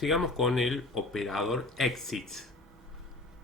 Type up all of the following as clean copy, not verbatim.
sigamos con el operador exit.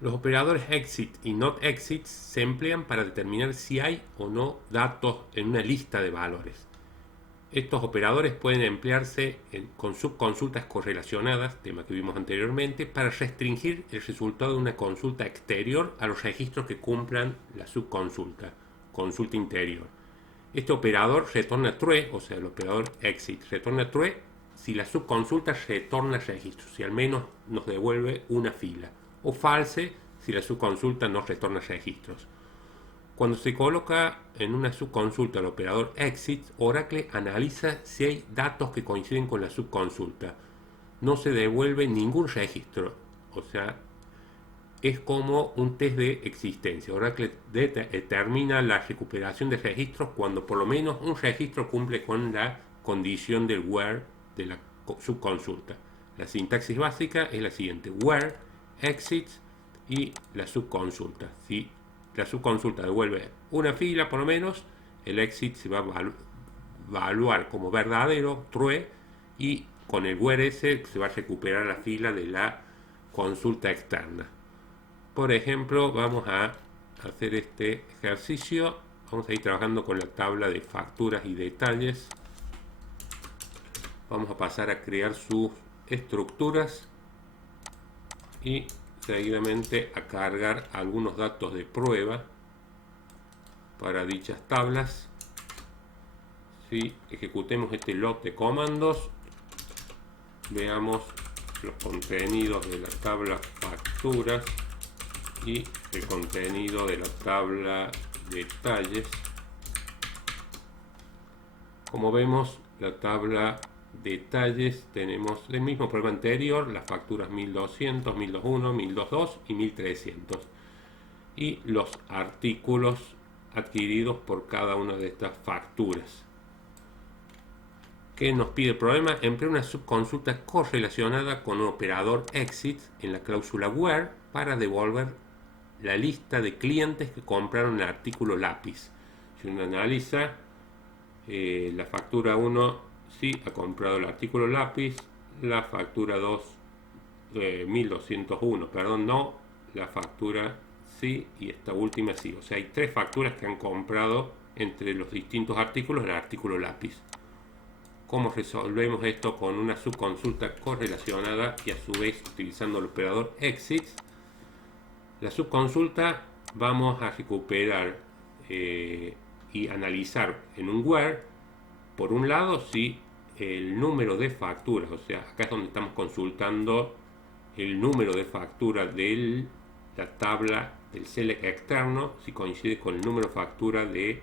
Los operadores exit y not exit se emplean para determinar si hay o no datos en una lista de valores. Estos operadores pueden emplearse con subconsultas correlacionadas, tema que vimos anteriormente, para restringir el resultado de una consulta exterior a los registros que cumplan la subconsulta, consulta interior. Este operador retorna true, o sea, el operador exit retorna true si la subconsulta retorna registros, si al menos nos devuelve una fila, o false si la subconsulta no retorna registros. Cuando se coloca en una subconsulta el operador exit, Oracle analiza si hay datos que coinciden con la subconsulta. No se devuelve ningún registro, o sea, es como un test de existencia. Oracle determina la recuperación de registros cuando por lo menos un registro cumple con la condición del where de la subconsulta. La sintaxis básica es la siguiente: where, exit y la subconsulta. Si la subconsulta devuelve una fila por lo menos, el exit se va a evaluar como verdadero, true, y con el where ese se va a recuperar la fila de la consulta externa. Por ejemplo, vamos a hacer este ejercicio. Vamos a ir trabajando con la tabla de facturas y detalles. Vamos a pasar a crear sus estructuras y seguidamente a cargar algunos datos de prueba para dichas tablas. Si ejecutemos este lot de comandos, veamos los contenidos de la tabla facturas y el contenido de la tabla detalles. Como vemos, la tabla detalles tenemos el mismo problema anterior, las facturas 1200, 1201, 1202 y 1300, y los artículos adquiridos por cada una de estas facturas. ¿Qué nos pide el problema? Emplea una subconsulta correlacionada con un operador exit en la cláusula where para devolver la lista de clientes que compraron el artículo lápiz. Si uno analiza, la factura 1 sí ha comprado el artículo lápiz, la factura 2 1201, perdón, no, la factura sí y esta última sí. O sea, hay tres facturas que han comprado entre los distintos artículos el artículo lápiz. ¿Cómo resolvemos esto con una subconsulta correlacionada y a su vez utilizando el operador exit? La subconsulta vamos a recuperar y analizar en un where, por un lado, si el número de facturas, o sea, acá es donde estamos consultando el número de factura de la tabla del select externo, si coincide con el número de factura de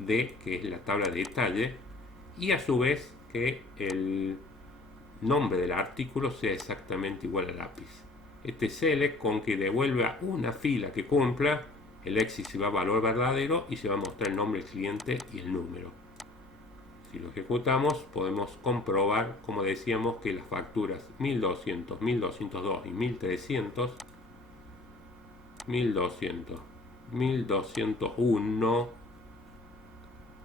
D, que es la tabla de detalle, y a su vez que el nombre del artículo sea exactamente igual al lápiz. Este select con que devuelva una fila que cumpla, el exit se va a valor verdadero y se va a mostrar el nombre del cliente y el número. Si lo ejecutamos, podemos comprobar, como decíamos, que las facturas 1200, 1202 y 1300, 1200, 1201,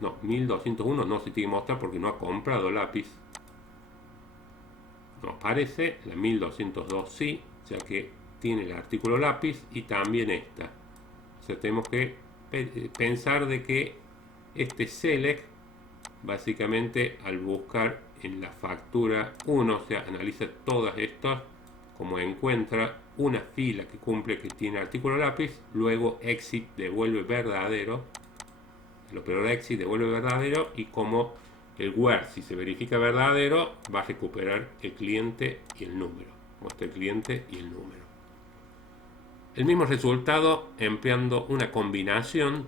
no, 1201 no se tiene que mostrar porque no ha comprado lápiz. No aparece, la 1202 sí, ya que tiene el artículo lápiz, y también esta. O sea, tenemos que pensar de que este select, básicamente al buscar en la factura 1, o sea, analiza todas estas, como encuentra una fila que cumple que tiene artículo lápiz, luego exit devuelve verdadero, el operador exit devuelve verdadero, y como el where, si se verifica verdadero, va a recuperar el cliente y el número. Muestra el cliente y el número. El mismo resultado empleando una combinación.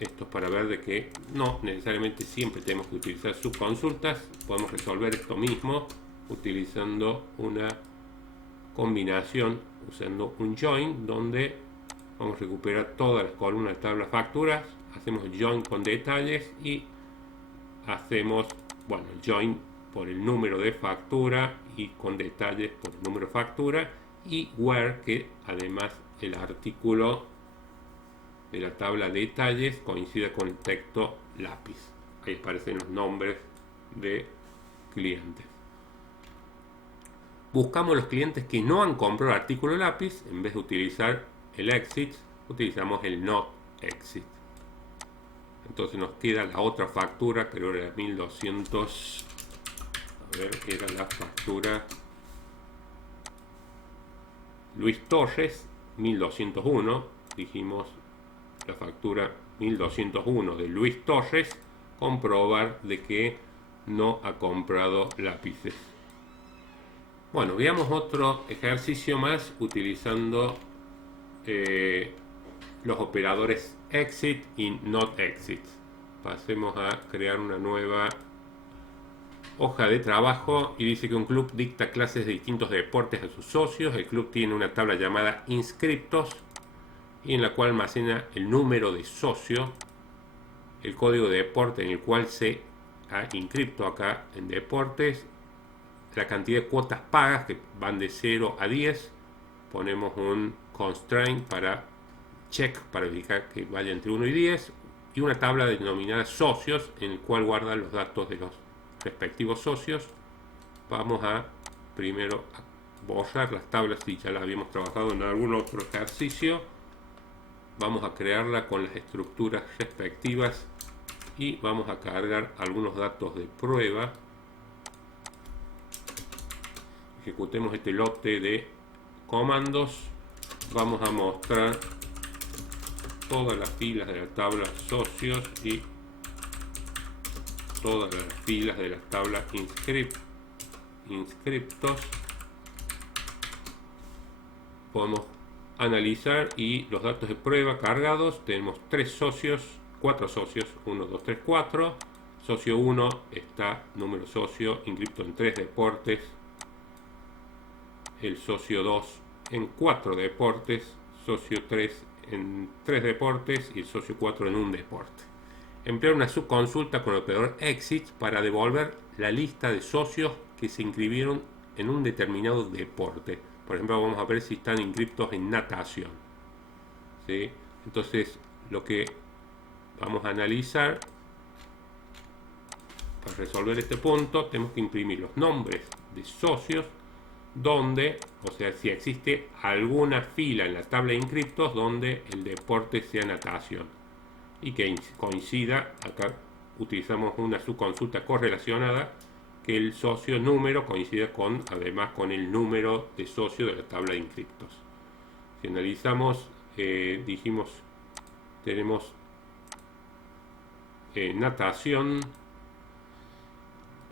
Esto es para ver de que no necesariamente siempre tenemos que utilizar subconsultas. Podemos resolver esto mismo utilizando una combinación, usando un join, donde vamos a recuperar todas las columnas de tabla facturas. Hacemos join con detalles y hacemos, bueno, el join por el número de factura y con detalles por el número de factura, y where, que además el artículo de la tabla de detalles coincide con el texto lápiz. Ahí aparecen los nombres de clientes. buscamos los clientes que no han comprado el artículo lápiz. En vez de utilizar el exit, utilizamos el not exit. Entonces nos queda la otra factura, creo que era 1200. A ver, era la factura Luis Torres, 1201. Dijimos la factura 1201 de Luis Torres, comprobar de que no ha comprado lápices. Bueno, veamos otro ejercicio más utilizando los operadores exit y not exit. Pasemos a crear una nueva hoja de trabajo y dice que un club dicta clases de distintos deportes a sus socios. El club tiene una tabla llamada inscriptos y en la cual almacena el número de socio, el código de deporte en el cual se ha inscrito acá en deportes, la cantidad de cuotas pagas que van de 0 a 10. Ponemos un constraint para check para verificar que vaya entre 1 y 10 y una tabla denominada socios en el cual guarda los datos de los respectivos socios. Vamos a primero a borrar las tablas si ya las habíamos trabajado en algún otro ejercicio. Vamos a crearla con las estructuras respectivas y vamos a cargar algunos datos de prueba. Ejecutemos este lote de comandos. Vamos a mostrar todas las filas de la tabla socios y todas las filas de la tabla inscriptos. Podemos analizar y los datos de prueba cargados. Tenemos 4 socios, 1, 2, 3, 4. Socio 1 está número socio inscripto en 3 deportes. El socio 2 en 4 deportes. Socio 3 en 3 deportes y el socio 4 en un deporte. Emplear una subconsulta con el operador exit para devolver la lista de socios que se inscribieron en un determinado deporte. Por ejemplo, vamos a ver si están inscritos en natación. ¿Sí? Entonces, lo que vamos a analizar para resolver este punto, tenemos que imprimir los nombres de socios donde, o sea, si existe alguna fila en la tabla de inscriptos donde el deporte sea natación y que coincida, acá utilizamos una subconsulta correlacionada, que el socio número coincida con, además, con el número de socio de la tabla de inscriptos. Si analizamos, dijimos, tenemos natación,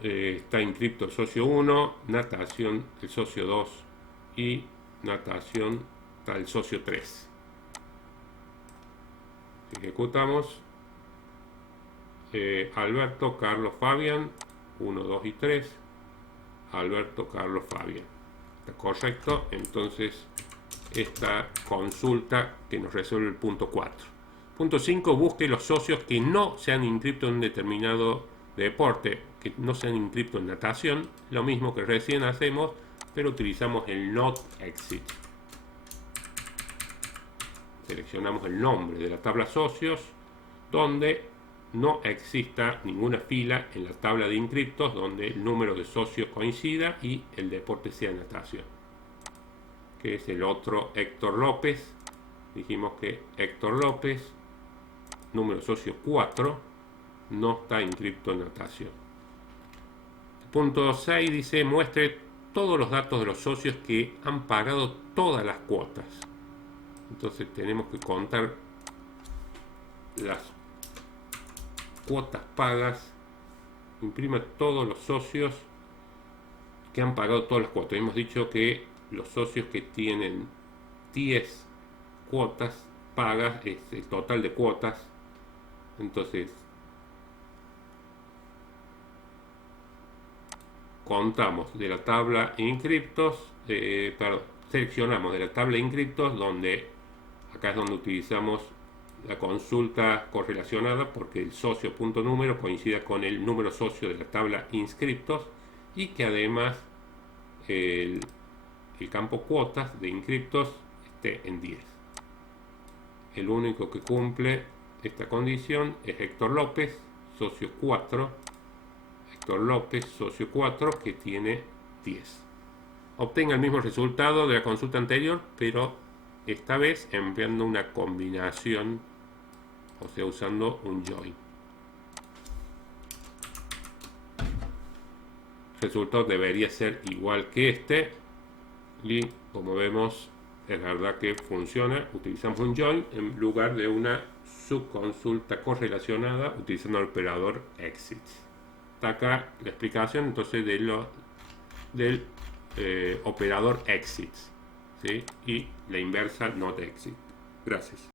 está inscripto el socio 1, natación el socio 2 y natación está el socio 3. Ejecutamos. Alberto, Carlos, Fabián, 1, 2 y 3. Alberto, Carlos, Fabián. Está correcto. Entonces, esta consulta que nos resuelve el punto 4. Punto 5. Busque los socios que no se han inscrito en un determinado deporte, que no se han inscrito en natación. Lo mismo que recién hacemos, pero utilizamos el not exit. Seleccionamos el nombre de la tabla socios donde no exista ninguna fila en la tabla de inscriptos donde el número de socios coincida y el deporte sea natación, que es el otro Héctor López. Dijimos que Héctor López, número socio 4, no está inscrito en natación. Punto 6 dice: muestre todos los datos de los socios que han pagado todas las cuotas. Entonces tenemos que contar las cuotas pagas. Imprima todos los socios que han pagado todas las cuotas. Hemos dicho que los socios que tienen 10 cuotas pagas es el total de cuotas. Entonces contamos de la tabla inscriptos, seleccionamos de la tabla inscriptos, donde acá es donde utilizamos la consulta correlacionada porque el socio punto número coincida con el número socio de la tabla inscriptos y que además el campo cuotas de inscriptos esté en 10. El único que cumple esta condición es Héctor López, socio 4. Héctor López, socio 4, que tiene 10. obtenga el mismo resultado de la consulta anterior, pero esta vez empleando una combinación, o sea, usando un join. El resultado debería ser igual que este, y como vemos es verdad que funciona. Utilizamos un join en lugar de una subconsulta correlacionada utilizando el operador exit. Está acá la explicación entonces del operador exit, ¿sí? Y la inversa not exit. Gracias.